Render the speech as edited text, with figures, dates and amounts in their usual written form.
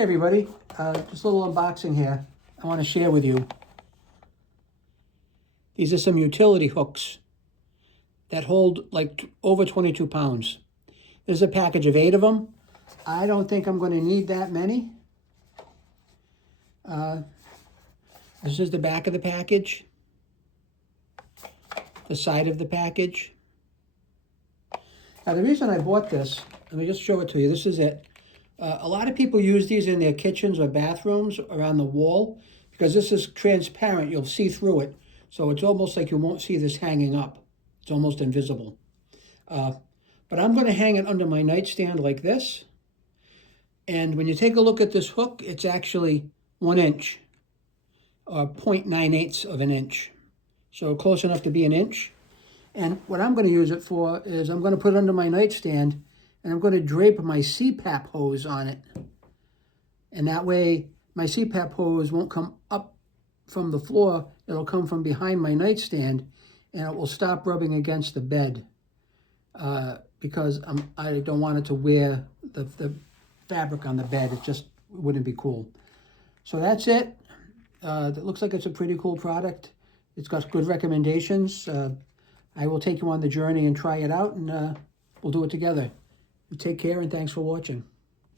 Hey everybody, just a little unboxing here. I want to share with you. These are some utility hooks that hold like over 22 pounds. There's a package of 8 of them. I don't think I'm going to need that many. This is the back of the package, the side of the package. Now the reason I bought this, let me just show it to you. This is it. A lot of people use these in their kitchens or bathrooms around the wall because this is transparent. You'll see through it. So it's almost like you won't see this hanging up. It's almost invisible. But I'm going to hang it under my nightstand like this. And when you take a look at this hook, it's actually 1 inch or 0.98 of an inch. So close enough to be an inch. And what I'm going to use it for is I'm going to put it under my nightstand and I'm going to drape my CPAP hose on it. And that way my CPAP hose won't come up from the floor. It'll come from behind my nightstand and it will stop rubbing against the bed because I don't want it to wear the fabric on the bed. It just wouldn't be cool. So that's it. It looks like it's a pretty cool product. It's got good recommendations. I will take you on the journey and try it out, and we'll do it together. You take care, and thanks for watching.